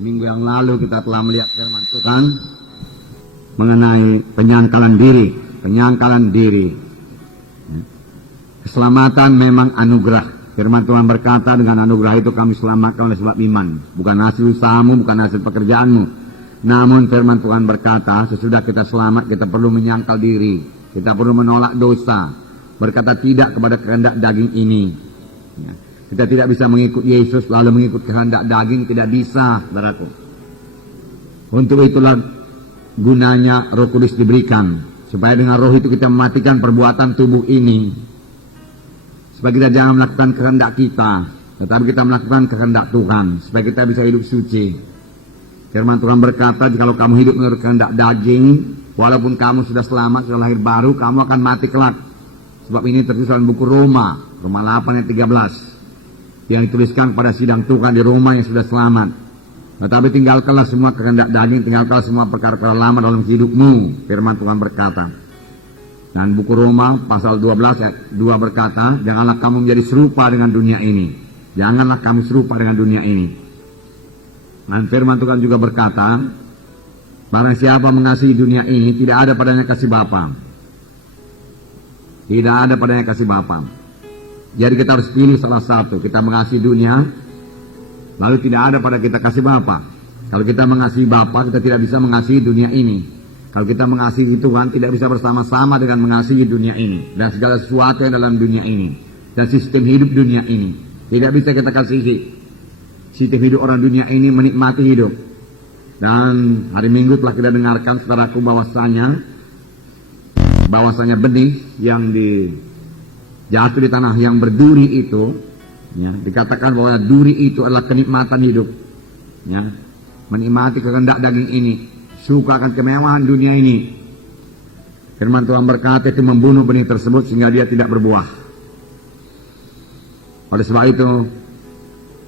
Minggu yang lalu kita telah melihat firman Tuhan mengenai penyangkalan diri. Keselamatan memang anugerah. Firman Tuhan berkata, dengan anugerah itu kami selamatkan oleh sebab iman. Bukan hasil usahamu, bukan hasil pekerjaanmu. Namun firman Tuhan berkata, sesudah kita selamat, kita perlu menyangkal diri. Kita perlu menolak dosa. Berkata tidak kepada kehendak daging ini. Ya. Kita tidak bisa mengikut Yesus lalu mengikut kehendak daging, tidak bisa, saudaraku. Untuk itulah gunanya Roh Kudus diberikan, supaya dengan Roh itu kita mematikan perbuatan tubuh ini, supaya kita jangan melakukan kehendak kita, tetapi kita melakukan kehendak Tuhan, supaya kita bisa hidup suci. Firman Tuhan berkata, jikalau kamu hidup menurut kehendak daging, walaupun kamu sudah selamat, sudah lahir baru, kamu akan mati kelak. Sebab ini tertulis dalam buku Roma 8 ayat 13. Yang dituliskan pada sidang Tuhan di Roma yang sudah selamat. Tetapi tinggalkanlah semua kehendak daging, tinggalkanlah semua perkara-perkara lama dalam hidupmu. Firman Tuhan berkata. Dan buku Roma pasal 12 ayat 2 berkata, janganlah kamu menjadi serupa dengan dunia ini. Janganlah kamu serupa dengan dunia ini. Dan firman Tuhan juga berkata, barang siapa mengasihi dunia ini, tidak ada padanya kasih Bapa. Tidak ada padanya kasih Bapa. Jadi kita harus pilih salah satu. Kita mengasihi dunia, lalu tidak ada pada kita kasih Bapa. Kalau kita mengasihi Bapa, kita tidak bisa mengasihi dunia ini. Kalau kita mengasihi Tuhan, tidak bisa bersama-sama dengan mengasihi dunia ini. Dan segala sesuatu yang dalam dunia ini. Dan sistem hidup dunia ini. Tidak bisa kita kasihi. Sistem hidup orang dunia ini menikmati hidup. Dan hari Minggu telah kita dengarkan saudaraku bahwasanya benih yang jatuh di tanah yang berduri itu, ya, dikatakan bahwa duri itu adalah kenikmatan hidup, ya, menikmati kehendak daging ini, suka akan kemewahan dunia ini. Firman Tuhan berkata itu membunuh benih tersebut sehingga dia tidak berbuah. Oleh sebab itu,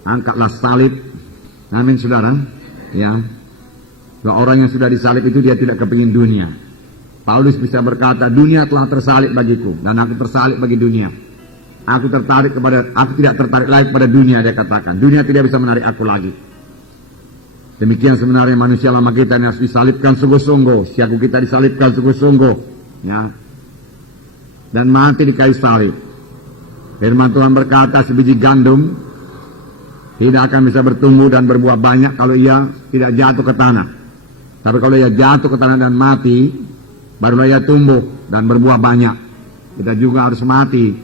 angkatlah salib, amin saudara, ya. Bahwa orang yang sudah disalib itu dia tidak kepingin dunia. Paulus bisa berkata, dunia telah tersalib bagiku dan aku tersalib bagi dunia. Aku tidak tertarik lagi kepada dunia, dia katakan. Dunia tidak bisa menarik aku lagi. Demikian sebenarnya manusia lama kita yang harus disalibkan sungguh-sungguh. Siaku kita disalibkan sungguh-sungguh, ya. Dan mati di kayu salib. Firman Tuhan berkata, sebiji gandum tidak akan bisa bertumbuh dan berbuah banyak kalau ia tidak jatuh ke tanah. Tapi kalau ia jatuh ke tanah dan mati, barulah ia tumbuh dan berbuah banyak. Kita juga harus mati.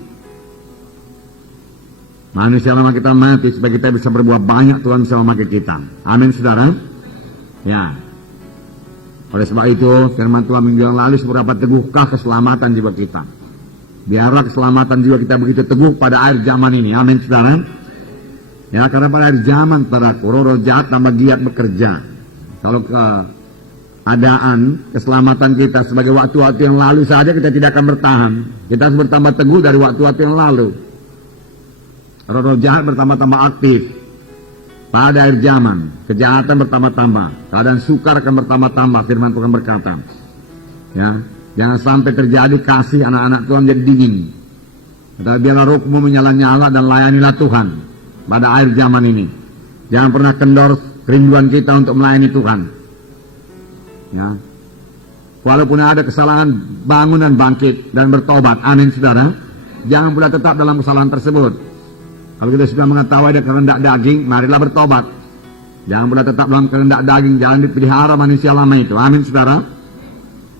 Manusia lama kita mati supaya kita bisa berbuah banyak, Tuhan bisa memakai kita. Amin saudara. Ya. Oleh sebab itu firman Tuhan minggu yang lalu, seberapa teguhkah keselamatan jiwa kita. Biarlah keselamatan jiwa kita begitu teguh pada akhir zaman ini. Amin saudara. Ya, karena pada akhir zaman saudaraku, roh jahat tambah giat bekerja. Kalau keadaan keselamatan kita sebagai waktu-waktu yang lalu saja kita tidak akan bertahan. Kita harus bertambah teguh dari waktu-waktu yang lalu. Roh jahat bertambah-tambah aktif. Pada akhir zaman, kejahatan bertambah-tambah. Keadaan sukar akan bertambah-tambah, firman Tuhan berkata. Ya, jangan sampai terjadi kasih anak-anak Tuhan jadi dingin. Tetapi biarlah rohmu menyala-nyala dan layanilah Tuhan pada akhir zaman ini. Jangan pernah kendor kerinduan kita untuk melayani Tuhan. Ya. Walaupun ada kesalahan, bangun dan bangkit dan bertobat. Amin saudara. Jangan pula tetap dalam kesalahan tersebut. Kalau kita sudah mengetahui ada kehendak daging, marilah bertobat. Jangan pula tetap dalam kehendak daging, jangan dipelihara manusia lama itu. Amin saudara.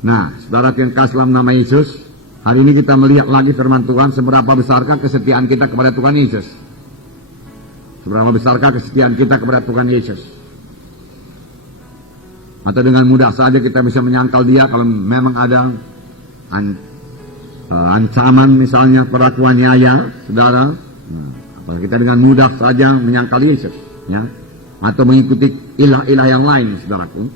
Nah, saudara yang kasih dalam nama Yesus, hari ini kita melihat lagi firman Tuhan, seberapa besarkah kesetiaan kita kepada Tuhan Yesus. Seberapa besarkah kesetiaan kita kepada Tuhan Yesus. Atau dengan mudah saja kita bisa menyangkal dia kalau memang ada ancaman misalnya perlakuan nyaya, saudara. Nah, kita dengan mudah saja menyangkal Yesus, ya, atau mengikuti ilah-ilah yang lain, saudaraku.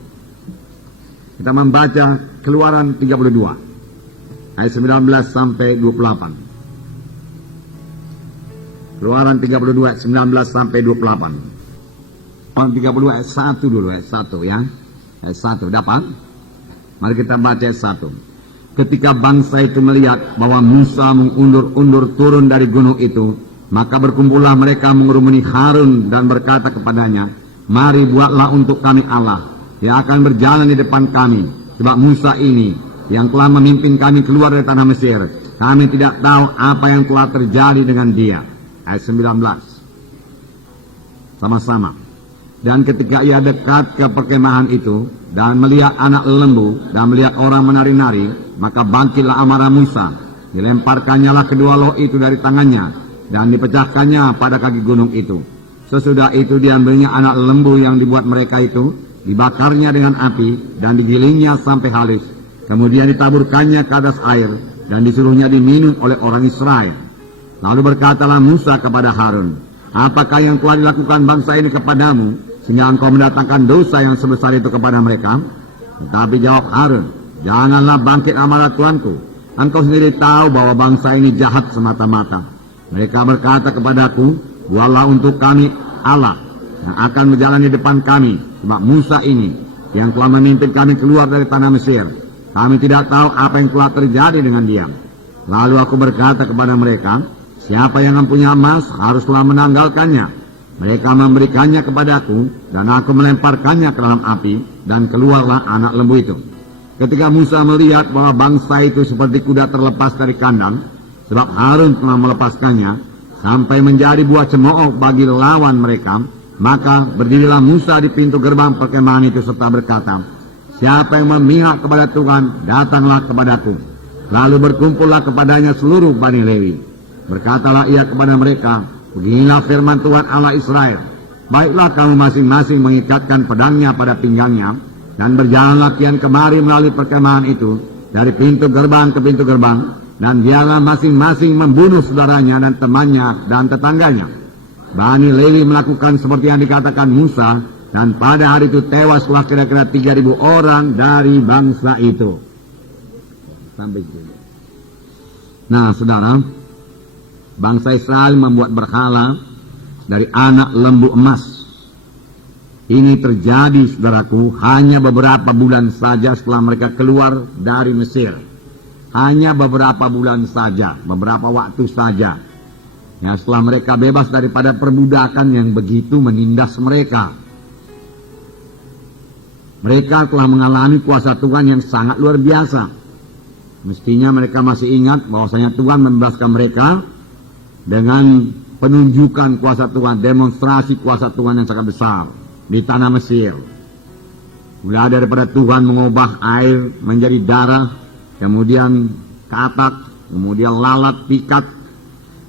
Kita membaca Keluaran 32 ayat 19 sampai 28. Keluaran 32 ayat 19 sampai 28. Keluaran 32 ayat 1 dulu, ayat 1 ya. Ayat 1 dapat? Mari kita baca ayat 1. Ketika bangsa itu melihat bahwa Musa mengundur-undur turun dari gunung itu, maka berkumpullah mereka mengerumuni Harun dan berkata kepadanya, Mari buatlah untuk kami Allah yang akan berjalan di depan kami. Sebab Musa ini yang telah memimpin kami keluar dari tanah Mesir, kami tidak tahu apa yang telah terjadi dengan dia. Ayat 19. Sama-sama. Dan ketika ia dekat ke perkemahan itu, dan melihat anak lembu, dan melihat orang menari-nari, maka bangkitlah amarah Musa. Dilemparkannya lah kedua loh itu dari tangannya, dan dipecahkannya pada kaki gunung itu. Sesudah itu diambilnya anak lembu yang dibuat mereka itu, dibakarnya dengan api, dan digilingnya sampai halus. Kemudian ditaburkannya ke atas air, dan disuruhnya diminum oleh orang Israel. Lalu berkatalah Musa kepada Harun, apakah yang telah dilakukan bangsa ini kepadamu, sehingga engkau mendatangkan dosa yang sebesar itu kepada mereka? Tetapi jawab Harun, janganlah bangkit amarah Tuanku. Engkau sendiri tahu bahwa bangsa ini jahat semata-mata. Mereka berkata kepadaku, buatlah untuk kami Allah yang akan berjalan di depan kami. Sebab Musa ini yang telah memimpin kami keluar dari tanah Mesir, kami tidak tahu apa yang telah terjadi dengan dia. Lalu aku berkata kepada mereka, siapa yang mempunyai emas haruslah menanggalkannya. Mereka memberikannya kepadaku, dan aku melemparkannya ke dalam api, dan keluarlah anak lembu itu. Ketika Musa melihat bahwa bangsa itu seperti kuda terlepas dari kandang, sebab Harun telah melepaskannya, sampai menjadi buah cemooh bagi lawan mereka, maka berdirilah Musa di pintu gerbang perkemahan itu serta berkata, siapa yang memihak kepada Tuhan, datanglah kepadaku. Lalu berkumpullah kepadanya seluruh Bani Lewi. Berkatalah ia kepada mereka, beginilah firman Tuhan Allah Israel, baiklah kamu masing-masing mengikatkan pedangnya pada pinggangnya, dan berjalanlah kian kemari melalui perkemahan itu, dari pintu gerbang ke pintu gerbang, dan biarlah masing-masing membunuh saudaranya dan temannya dan tetangganya. Bani Lewi melakukan seperti yang dikatakan Musa, dan pada hari itu tewaslah kira-kira 3.000 orang dari bangsa itu. Sampai sini. Nah, saudara, bangsa Israel membuat berhala dari anak lembu emas. Ini terjadi, saudaraku, hanya beberapa bulan saja setelah mereka keluar dari Mesir. Hanya beberapa bulan saja, beberapa waktu saja. Ya, setelah mereka bebas daripada perbudakan yang begitu menindas mereka. Mereka telah mengalami kuasa Tuhan yang sangat luar biasa. Mestinya mereka masih ingat bahwasanya Tuhan membebaskan mereka dengan penunjukan kuasa Tuhan, demonstrasi kuasa Tuhan yang sangat besar di tanah Mesir. Mulai daripada Tuhan mengubah air menjadi darah, kemudian katak, kemudian lalat, pikat,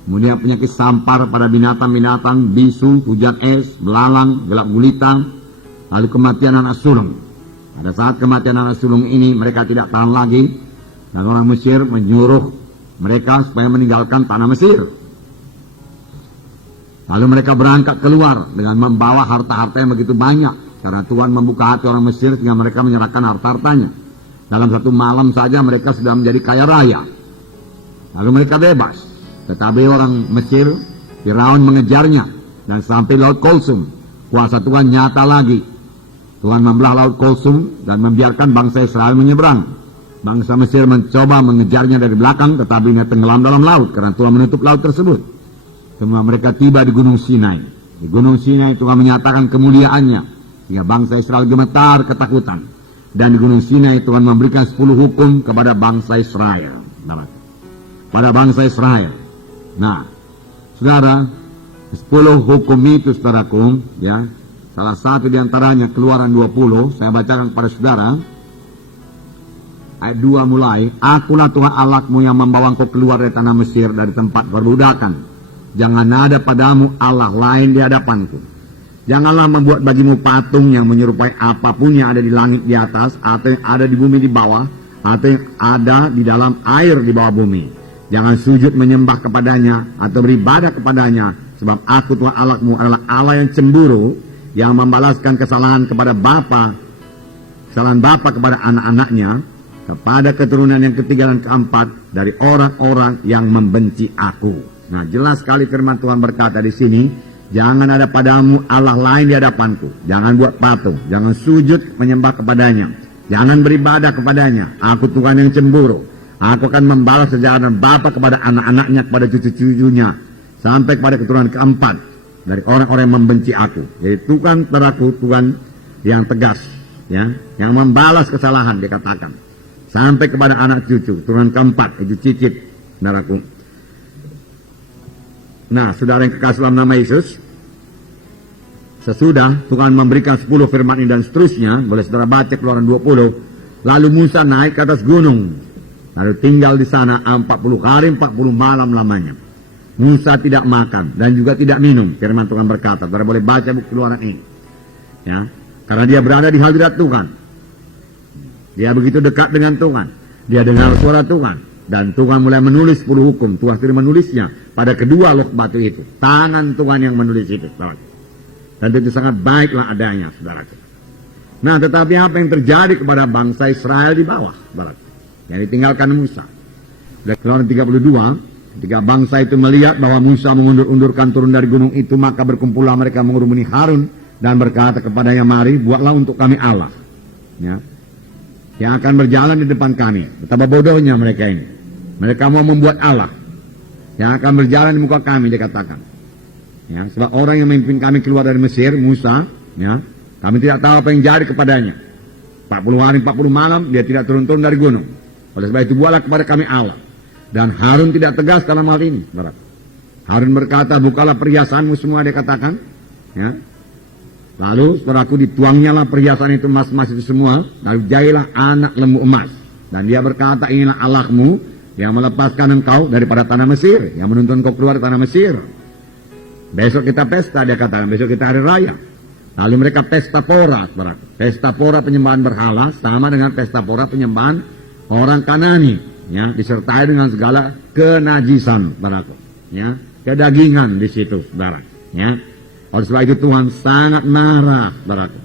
kemudian penyakit sampar pada binatang-binatang, bisu, hujan es, belalang, gelap gulita, lalu kematian anak sulung. Pada saat kematian anak sulung ini mereka tidak tahan lagi, dan orang Mesir menyuruh mereka supaya meninggalkan tanah Mesir. Lalu mereka berangkat keluar dengan membawa harta-harta yang begitu banyak, karena Tuhan membuka hati orang Mesir sehingga mereka menyerahkan harta-hartanya. Dalam satu malam saja mereka sudah menjadi kaya raya. Lalu mereka bebas. Tetapi orang Mesir, Firaun mengejarnya, dan sampai Laut Kulsum. Kuasa Tuhan nyata lagi. Tuhan membelah Laut Kulsum dan membiarkan bangsa Israel menyeberang. Bangsa Mesir mencoba mengejarnya dari belakang, tetapi ia tenggelam dalam laut karena Tuhan menutup laut tersebut. Semua mereka tiba di Gunung Sinai. Di Gunung Sinai Tuhan menyatakan kemuliaannya, sehingga bangsa Israel gemetar ketakutan. Dan di Gunung Sinai Tuhan memberikan 10 hukum kepada bangsa Israel. Pada bangsa Israel. Nah, saudara, 10 hukum itu, saudaraku, ya, salah satu diantaranya Keluaran 20, saya bacakan kepada saudara. Ayat 2 mulai, akulah Tuhan Allahmu yang membawa engkau keluar dari tanah Mesir, dari tempat perbudakan. Jangan ada padamu Allah lain di hadapanku. Janganlah membuat bagimu patung yang menyerupai apapun yang ada di langit di atas, atau yang ada di bumi di bawah, atau yang ada di dalam air di bawah bumi. Jangan sujud menyembah kepadanya, atau beribadah kepadanya, sebab aku Tuhan Allahmu adalah Allah yang cemburu, yang membalaskan kesalahan kepada kesalahan bapa kepada anak-anaknya, kepada keturunan yang ketiga dan keempat dari orang-orang yang membenci aku. Nah, jelas sekali firman Tuhan berkata di sini, jangan ada padamu Allah lain di hadapanku. Jangan buat patung, jangan sujud menyembah kepadanya, jangan beribadah kepadanya. Aku Tuhan yang cemburu. Aku akan membalas kejahatan bapa kepada anak-anaknya, kepada cucu-cucunya, sampai kepada keturunan keempat. dari orang-orang yang membenci aku. Jadi Tuhan saudaraku, Tuhan yang tegas, ya, yang membalas kesalahan dikatakan sampai kepada anak cucu, turunan keempat itu cicit, saudaraku. Nah, saudara yang kekasih dalam nama Yesus, sesudah Tuhan memberikan 10 firman ini dan seterusnya, boleh saudara baca Keluaran 20, lalu Musa naik ke atas gunung, lalu tinggal di sana 40 hari 40 malam lamanya. Musa tidak makan dan juga tidak minum. Firman Tuhan berkata, saudara boleh baca buku Keluaran ini, ya, karena dia berada di hadirat Tuhan. Dia begitu dekat dengan Tuhan. Dia dengar suara Tuhan. Dan Tuhan mulai menulis 10 hukum. Tuhan sudah menulisnya pada kedua loh batu itu. Tangan Tuhan yang menulis itu, saudara. Dan itu sangat baiklah adanya, saudara. Nah, tetapi apa yang terjadi kepada bangsa Israel di bawah, saudara, yang ditinggalkan Musa? Dari Keluaran 32, ketika bangsa itu melihat bahwa Musa mengundur-undurkan turun dari gunung itu, maka berkumpullah mereka mengurumuni Harun dan berkata kepadanya, mari buatlah untuk kami Allah, ya, yang akan berjalan di depan kami. Betapa bodohnya mereka ini. Mereka mau membuat Allah yang akan berjalan di muka kami, dikatakan. Ya, sebab orang yang memimpin kami keluar dari Mesir, Musa, ya, kami tidak tahu apa yang jadi kepadanya. 40 hari 40 malam dia tidak turun-turun dari gunung. Oleh sebab itu buatlah kepada kami Allah. Dan Harun tidak tegas dalam hal ini. Harun berkata, bukalah perhiasanmu semua, dia katakan. Ya. Lalu saudaraku, dituangnya lah perhiasan itu, emas-emas itu semua. Lalu jahitlah anak lembu emas. Dan dia berkata, inilah Allahmu yang melepaskan engkau daripada tanah Mesir, yang menuntun engkau keluar dari tanah Mesir. Besok kita pesta, dia katakan. Besok kita hari raya. Lalu mereka pesta pora, saudaraku. Pesta pora penyembahan berhala sama dengan pesta pora penyembahan orang Kanani. Ya, disertai dengan segala kenajisan, saudaraku, ya, kedagingan di situ, saudara, ya. Oleh sebab itu Tuhan sangat marah, saudaraku.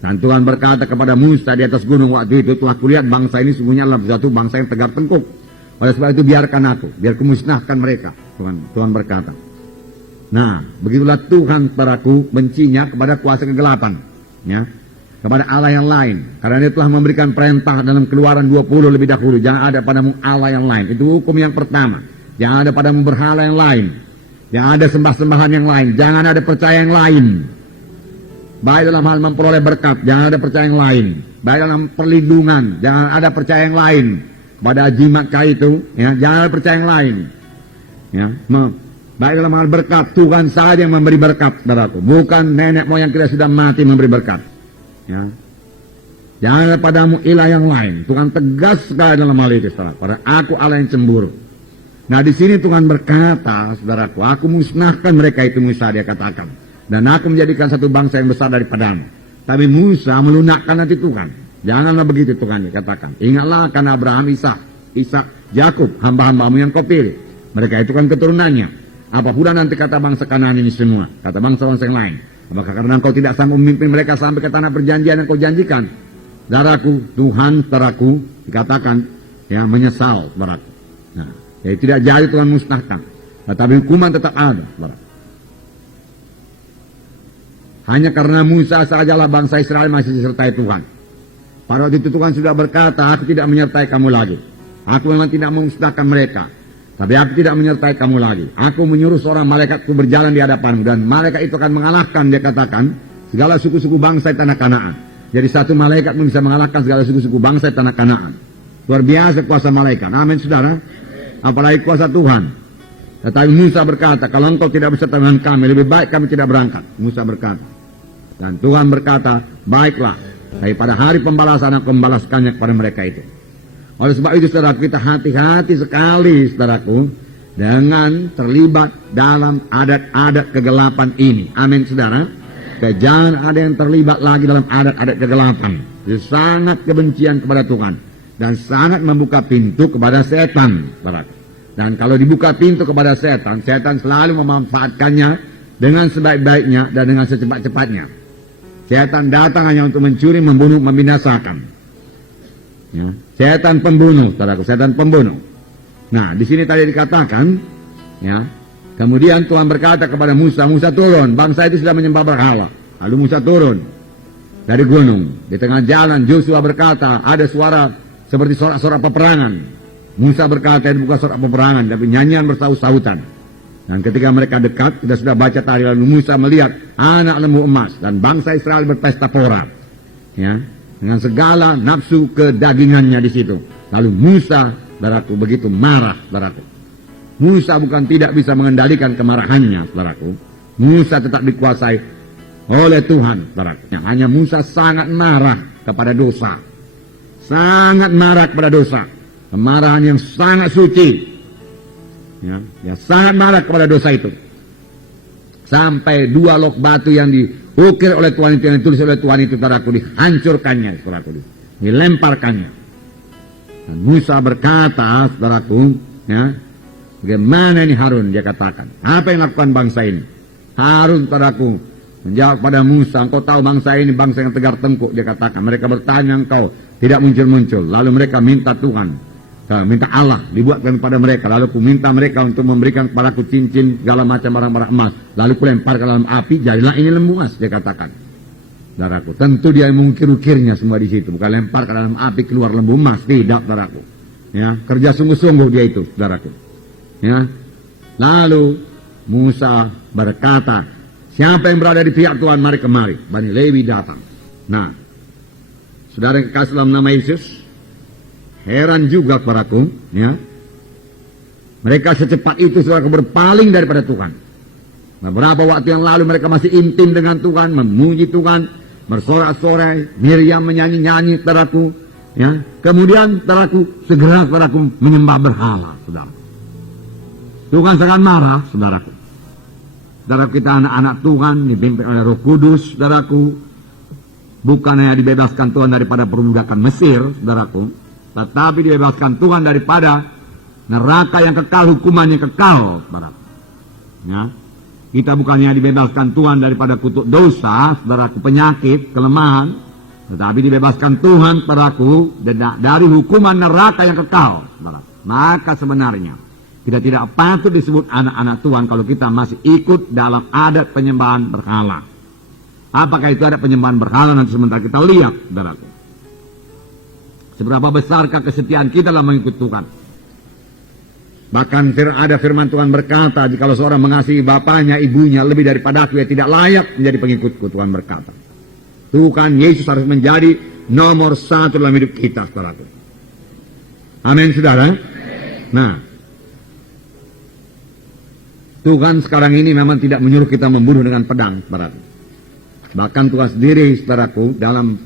Dan Tuhan berkata kepada Musa di atas gunung waktu itu, telah kulihat bangsa ini sungguhnya adalah satu bangsa yang tegak tengkuk. Oleh sebab itu biarkan aku, biar kumusnahkan mereka, Tuhan berkata. Nah, begitulah Tuhan, saudaraku, bencinya kepada kuasa kegelapan, ya, kepada Allah yang lain. Karena dia telah memberikan perintah dalam Keluaran 20 lebih dahulu, jangan ada padamu Allah yang lain. Itu hukum yang pertama. Jangan ada padamu berhala yang lain. Jangan ada sembah-sembahan yang lain. Jangan ada percaya yang lain. Baik dalam hal memperoleh berkat, jangan ada percaya yang lain. Baik dalam perlindungan, jangan ada percaya yang lain. Pada jimat kah itu, ya, jangan ada percaya yang lain. Ya, baik dalam hal berkat, Tuhan saja yang memberi berkat, saudaraku. Bukan nenek moyang kita sudah mati memberi berkat. Ya. Jangan ada padamu ilah yang lain. Tuhan tegas sekali dalam hal itu, saudara. Pada aku Allah yang cemburu. Nah, di sini Tuhan berkata, saudaraku, aku musnahkan mereka itu, Musa, dia katakan. Dan aku menjadikan satu bangsa yang besar daripadamu. Tapi Musa melunakkan hati Tuhan. Janganlah begitu, Tuhan dikatakan. Ingatlah akan Abraham, Ishak, Yakub, hamba-hambamu yang kau pilih. Mereka itu kan keturunannya. Apa pula nanti kata bangsa Kanaan ini semua, kata bangsa-bangsa yang lain. Apakah karena engkau tidak sanggup memimpin mereka sampai ke tanah perjanjian yang kau janjikan? Saudaraku, Tuhan, saudaraku, dikatakan, ya, menyesal, saudaraku. Nah, ya, tidak jadi Tuhan musnahkan. Tetapi hukuman tetap ada, saudaraku. Hanya karena Musa sajalah bangsa Israel masih disertai Tuhan. Pada waktu itu Tuhan sudah berkata, aku tidak menyertai kamu lagi. Aku memang tidak memusnahkan mereka. Tapi aku tidak menyertai kamu lagi. Aku menyuruh seorang malaikatku berjalan di hadapanmu. Dan malaikat itu akan mengalahkan, dia katakan, segala suku-suku bangsa di tanah Kanaan. Jadi satu malaikat pun bisa mengalahkan segala suku-suku bangsa di tanah Kanaan. Luar biasa kuasa malaikat. Amin, saudara. Apalagi kuasa Tuhan. Tetapi Musa berkata, kalau engkau tidak beserta dengan kami, lebih baik kami tidak berangkat. Musa berkata. Dan Tuhan berkata, baiklah. Daripada hari pembalasan aku membalaskannya kepada mereka itu. Oleh sebab itu, saudara, kita hati-hati sekali, saudaraku, dengan terlibat dalam adat-adat kegelapan ini. Amin, saudara. Jangan ada yang terlibat lagi dalam adat-adat kegelapan. Itu sangat kebencian kepada Tuhan. Dan sangat membuka pintu kepada setan, saudara. Dan kalau dibuka pintu kepada setan, setan selalu memanfaatkannya dengan sebaik-baiknya dan dengan secepat-cepatnya. Setan datang hanya untuk mencuri, membunuh, membinasakan. Ya, setan pembunuh, saudaraku, setan pembunuh. Nah, di sini tadi dikatakan, ya, kemudian Tuhan berkata kepada Musa, Musa turun, bangsa itu sudah menyembah berhala. Lalu Musa turun dari gunung. Di tengah jalan Joshua berkata, ada suara seperti sorak-sorak peperangan. Musa berkata, itu bukan sorak peperangan, tapi nyanyian bersaut-sautan. Dan ketika mereka dekat, kita sudah baca tadi, lalu Musa melihat anak lembu emas dan bangsa Israel berpesta pora, ya, dengan segala nafsu kedagingannya di situ. Lalu Musa, saudaraku, begitu marah, saudaraku. Musa bukan tidak bisa mengendalikan kemarahannya, saudaraku. Musa tetap dikuasai oleh Tuhan, saudaraku. Hanya Musa sangat marah kepada dosa, sangat marah kepada dosa, kemarahan yang sangat suci. Ya, sangat marah kepada dosa itu. Sampai 2 lok batu yang diukir oleh Tuhan itu, yang ditulis oleh Tuhan itu, saudaraku, dihancurkannya, saudaraku, dilemparkannya. Dan Musa berkata, saudaraku, ya, bagaimana ini Harun, dia katakan, apa yang lakukan bangsa ini? Harun, saudaraku, menjawab pada Musa, engkau tahu bangsa ini bangsa yang tegar tengkuk, dia katakan. Mereka bertanya, engkau tidak muncul-muncul. Lalu mereka minta Tuhan, minta Allah dibuatkan kepada mereka. Lalu ku minta mereka untuk memberikan kepadaku cincin segala macam barang-barang emas. Lalu ku lempar ke dalam api, jadilah ini lembu emas, dia katakan. Saudaraku, tentu dia mengukir-ukirnya semua di situ, bukan lempar ke dalam api keluar lembu emas, tidak, saudaraku. Ya, kerja sungguh-sungguh dia itu, saudaraku. Ya. Lalu Musa berkata, siapa yang berada di pihak Tuhan, mari kemari. Bani Lewi datang. Nah, saudara yang kekasih dalam nama Yesus, heran juga kepadaku, ya. Mereka secepat itu, saudaraku, berpaling daripada Tuhan. Beberapa waktu yang lalu mereka masih intim dengan Tuhan, memuji Tuhan, bersorak-sorai, Miriam menyanyi-nyanyi, saudaraku, ya. Kemudian, saudaraku, segera, saudaraku, menyembah berhala, saudara. Tuhan sangat marah, saudaraku. Saudaraku, kita anak-anak Tuhan, dipimpin oleh Roh Kudus, saudaraku. Bukan hanya dibebaskan Tuhan daripada perbudakan Mesir, saudaraku, tetapi dibebaskan Tuhan daripada neraka yang kekal, hukuman yang kekal, saudaraku. Ya. Kita bukannya dibebaskan Tuhan daripada kutuk dosa, saudaraku, penyakit, kelemahan, tetapi dibebaskan Tuhan, saudaraku, dari hukuman neraka yang kekal, saudaraku. Maka sebenarnya kita tidak patut disebut anak-anak Tuhan kalau kita masih ikut dalam adat penyembahan berhala. Apakah itu adat penyembahan berhala? Nanti sebentar kita lihat, saudaraku. Seberapa besarkah kesetiaan kita dalam mengikut Tuhan? Bahkan ada firman Tuhan berkata, jikalau seorang mengasihi bapaknya, ibunya lebih daripada aku, ia tidak layak menjadi pengikutku. Tuhan berkata, Tuhan Yesus harus menjadi nomor 1 dalam hidup kita, saudaraku. Amin, saudara. Nah, Tuhan sekarang ini memang tidak menyuruh kita membunuh dengan pedang, saudaraku. Bahkan Tuhan sendiri, saudaraku, dalam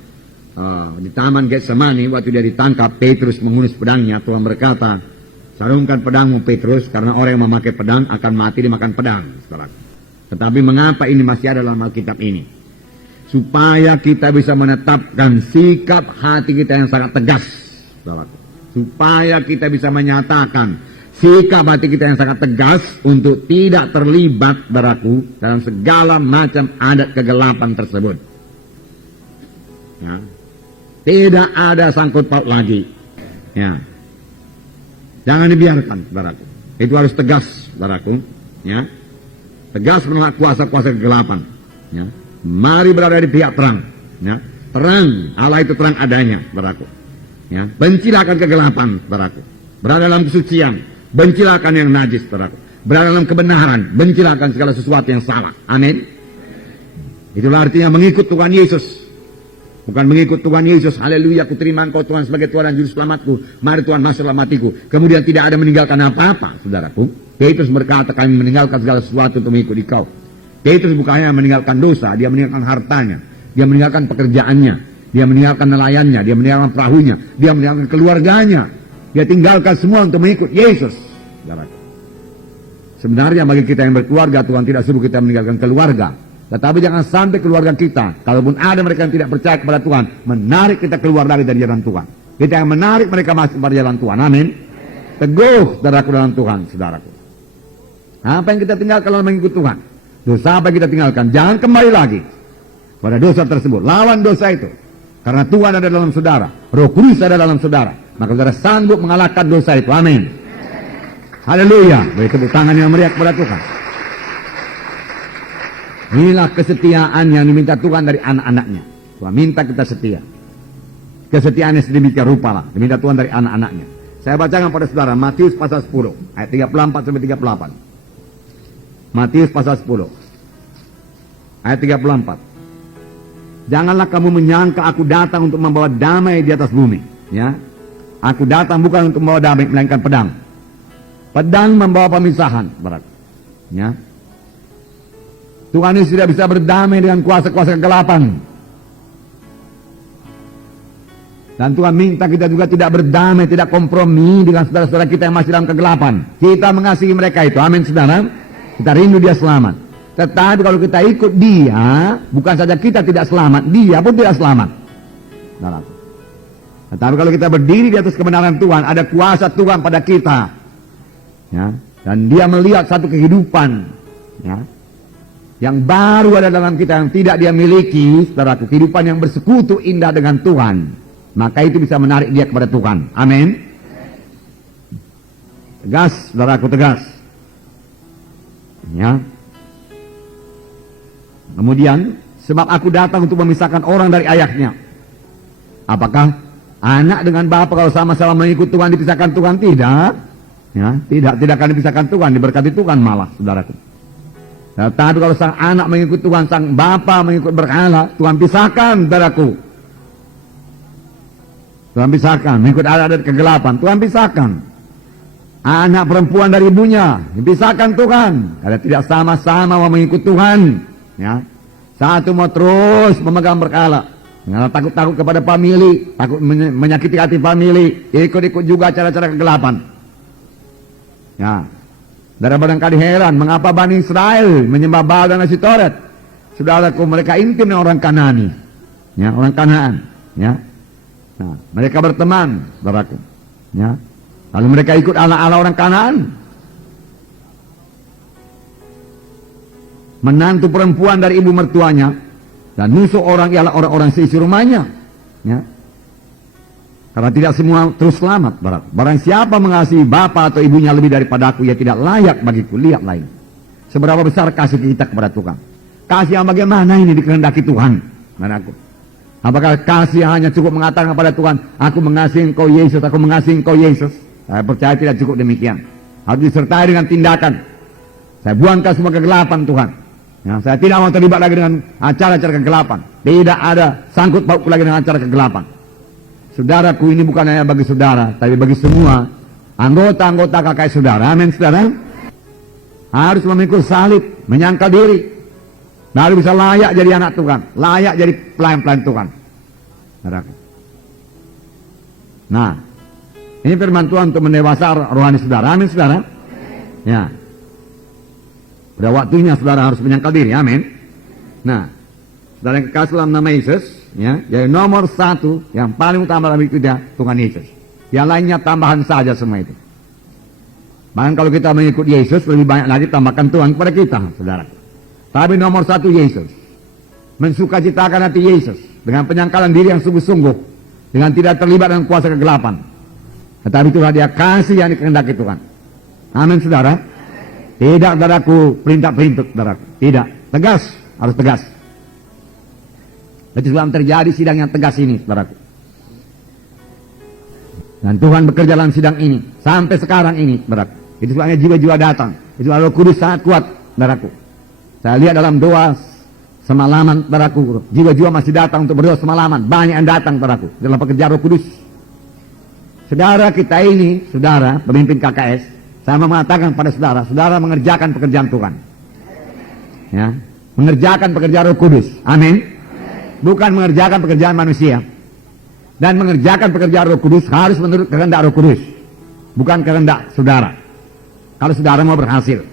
di Taman Getsemani, waktu dia ditangkap, Petrus menghunus pedangnya. Tuhan berkata, sarungkan pedangmu, Petrus, karena orang yang memakai pedang akan mati dimakan pedang, saudaraku. Tetapi mengapa ini masih ada dalam Alkitab ini? Supaya kita bisa menetapkan sikap hati kita yang sangat tegas, saudaraku. Supaya kita bisa menyatakan sikap hati kita yang sangat tegas untuk tidak terlibat, saudaraku, dalam segala macam adat kegelapan tersebut. Ya. Tidak ada sangkut paut lagi. Ya. Jangan dibiarkan, saudaraku. Itu harus tegas, saudaraku. Ya. Tegas menolak kuasa-kuasa kegelapan. Ya. Mari berada di pihak terang. Ya. Terang, Allah itu terang adanya, saudaraku. Ya. Bencilah akan kegelapan, saudaraku. Berada dalam kesucian, bencilah akan yang najis, saudaraku. Berada dalam kebenaran, bencilah akan segala sesuatu yang salah. Amin. Itulah artinya mengikut Tuhan Yesus. Bukan mengikut Tuhan Yesus, haleluya, kuterima engkau Tuhan sebagai Tuhan dan Juru Selamatku. Mari Tuhan masuk dalam hatiku. Kemudian tidak ada meninggalkan apa-apa, saudaraku. Petrus berkata, kami meninggalkan segala sesuatu untuk mengikuti kau. Petrus bukan hanya meninggalkan dosa, dia meninggalkan hartanya, dia meninggalkan pekerjaannya, dia meninggalkan nelayannya, dia meninggalkan perahunya, dia meninggalkan keluarganya. Dia tinggalkan semua untuk mengikut Yesus, saudaraku. Sebenarnya bagi kita yang berkeluarga, Tuhan tidak suruh kita meninggalkan keluarga. Tetapi jangan sampai keluarga kita, kalaupun ada mereka yang tidak percaya kepada Tuhan, menarik kita keluar lagi dari jalan Tuhan. Kita yang menarik mereka masuk pada jalan Tuhan. Amin. Teguh, saudaraku, dalam Tuhan, saudaraku. Apa yang kita tinggalkan kalau mengikut Tuhan? Dosa apa yang kita tinggalkan? Jangan kembali lagi pada dosa tersebut. Lawan dosa itu. Karena Tuhan ada dalam saudara. Roh Kudus ada dalam saudara. Maka saudara sanggup mengalahkan dosa itu. Amin. Haleluya. Beri tepuk tangan yang meriah kepada Tuhan. Inilah kesetiaan yang diminta Tuhan dari anak-anaknya. Tuhan minta kita setia. Kesetiaannya sedemikian rupa lah. Diminta Tuhan dari anak-anaknya. Saya bacakan pada saudara Matius pasal 10 ayat 34 sampai 38. Matius pasal 10. Ayat 34. Janganlah kamu menyangka aku datang untuk membawa damai di atas bumi. Ya, aku datang bukan untuk membawa damai, melainkan pedang. Pedang membawa pemisahan, saudara. Ya. Tuhan Yesus tidak bisa berdamai dengan kuasa-kuasa kegelapan. Dan Tuhan minta kita juga tidak berdamai, tidak kompromi dengan saudara-saudara kita yang masih dalam kegelapan. Kita mengasihi mereka itu, amin saudara. Kita rindu dia selamat. Tetapi kalau kita ikut dia, bukan saja kita tidak selamat, dia pun tidak selamat. Tetapi kalau kita berdiri di atas kebenaran Tuhan, ada kuasa Tuhan pada kita. Ya, dan dia melihat satu kehidupan, ya, yang baru ada dalam kita yang tidak dia miliki, saudaraku, kehidupan yang bersekutu indah dengan Tuhan. Maka itu bisa menarik dia kepada Tuhan. Amin. Tegas, saudaraku, tegas. Ya. Kemudian, sebab aku datang untuk memisahkan orang dari ayahnya. Apakah anak dengan bapa kalau sama-sama mengikut Tuhan dipisahkan Tuhan? Tidak. Ya, tidak akan dipisahkan Tuhan, diberkati Tuhan malah, saudaraku. Tetapi kalau sang anak mengikut Tuhan, sang bapa mengikut berhala, Tuhan pisahkan, saudaraku. Tuhan pisahkan, mengikut adat kegelapan, Tuhan pisahkan. Anak perempuan dari ibunya, dipisahkan Tuhan. Karena tidak sama-sama mau mengikut Tuhan. Ya. Satu mau terus memegang berhala. Karena takut-takut kepada famili, takut menyakiti hati famili, ikut-ikut juga cara-cara kegelapan. Ya. Dan barangkali heran, mengapa Bani Israel menyembah Baal dan Asitoret? Saudaraku, mereka intim dengan orang Kanani. Ya, orang Kanaan. Ya. Nah, mereka berteman, saudaraku. Ya. Lalu mereka ikut ala-ala orang Kanaan. Menantu perempuan dari ibu mertuanya dan musuh orang ialah orang-orang seisi rumahnya. Ya. Karena tidak semua terus selamat. Barang siapa mengasihi bapa atau ibunya lebih daripada aku, ia tidak layak bagiku. Lihat lain. Seberapa besar kasih kita kepada Tuhan. Kasih yang bagaimana ini dikehendaki Tuhan. Manaku. Apakah kasih hanya cukup mengatakan kepada Tuhan, aku mengasihi engkau Yesus, aku mengasihi engkau Yesus. Saya percaya tidak cukup demikian. Harus disertai dengan tindakan. Saya buangkan semua kegelapan Tuhan. Ya, saya tidak mau terlibat lagi dengan acara-acara kegelapan. Tidak ada sangkut pautku lagi dengan acara kegelapan. Saudaraku, ini bukan hanya bagi saudara, tapi bagi semua anggota-anggota KKS saudara. Amin, saudara. Harus memikul salib, menyangkal diri. Baru bisa layak jadi anak Tuhan, layak jadi pelayan-pelayan Tuhan. Saudaraku. Nah, ini firman Tuhan untuk mendewasa rohani saudara. Amin, saudara. Ya. Pada waktunya saudara harus menyangkal diri. Amin. Nah, saudara yang kekasih dalam nama Yesus, ya, jadi nomor satu yang paling utama dalam itu dia Tuhan Yesus. Yang lainnya tambahan saja semua itu. Bahkan kalau kita mengikut Yesus, lebih banyak lagi tambahkan Tuhan kepada kita, saudara. Tapi nomor satu Yesus. Mensukacitakan hati Yesus dengan penyangkalan diri yang sungguh-sungguh, dengan tidak terlibat dengan kuasa kegelapan. Tetapi itulah dia kasih yang dikehendaki Tuhan. Amin, saudara. Tidak, saudaraku, perintah-perintah, saudaraku. Tidak. Tegas, harus tegas. Jadi sebelum terjadi sidang yang tegas ini, saudaraku. Dan Tuhan bekerja dalam sidang ini. Sampai sekarang ini, saudaraku. Itu sebabnya jiwa-jiwa datang. Itu Roh Kudus sangat kuat, saudaraku. Saya lihat dalam doa semalaman, saudaraku. Jiwa-jiwa masih datang untuk berdoa semalaman. Banyak yang datang, saudaraku. Dalam pekerjaan Roh Kudus. Saudara kita ini, saudara, pemimpin KKS, saya mengatakan pada saudara, saudara mengerjakan pekerjaan Tuhan. Ya, mengerjakan pekerjaan Roh Kudus. Amin. Bukan mengerjakan pekerjaan manusia. Dan mengerjakan pekerjaan Roh Kudus harus menurut kehendak Roh Kudus. Bukan kehendak saudara. Kalau saudara mau berhasil.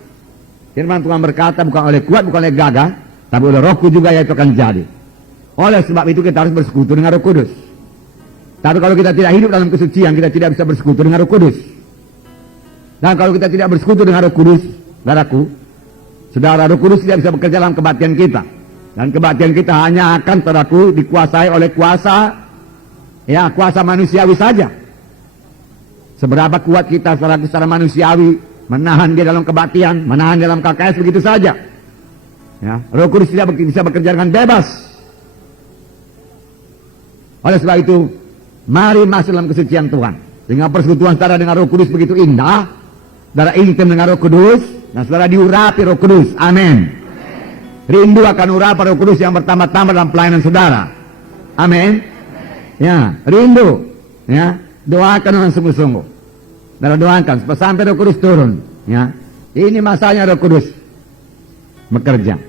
Firman Tuhan berkata bukan oleh kuat, bukan oleh gagah, tapi oleh Rohku juga yaitu akan jadi. Oleh sebab itu kita harus bersekutu dengan Roh Kudus. Tapi kalau kita tidak hidup dalam kesucian, kita tidak bisa bersekutu dengan Roh Kudus. Dan kalau kita tidak bersekutu dengan Roh Kudus, saudaraku, saudara, Roh Kudus tidak bisa bekerja dalam kebaktian kita. Dan kebaktian kita hanya akan, saudaraku, dikuasai oleh kuasa, ya, kuasa manusiawi saja. Seberapa kuat kita, saudaraku, secara manusiawi, menahan dia dalam kebaktian, menahan dia dalam KKS, begitu saja. Ya, Roh Kudus tidak bisa bekerja dengan bebas. Oleh sebab itu, mari masuk dalam kesucian Tuhan. Sehingga persekutuan saudara dengan Roh Kudus begitu indah. Saudara intim dengan Roh Kudus, Nah, saudara diurapi Roh Kudus. Amin. Rindu akan urapan Roh Kudus yang pertama-tama dalam pelayanan saudara. Amin. Ya, rindu. Ya, doakan dengan sungguh-sungguh. Dan doakan sampai Roh Kudus turun. Ya, ini masanya Roh Kudus bekerja.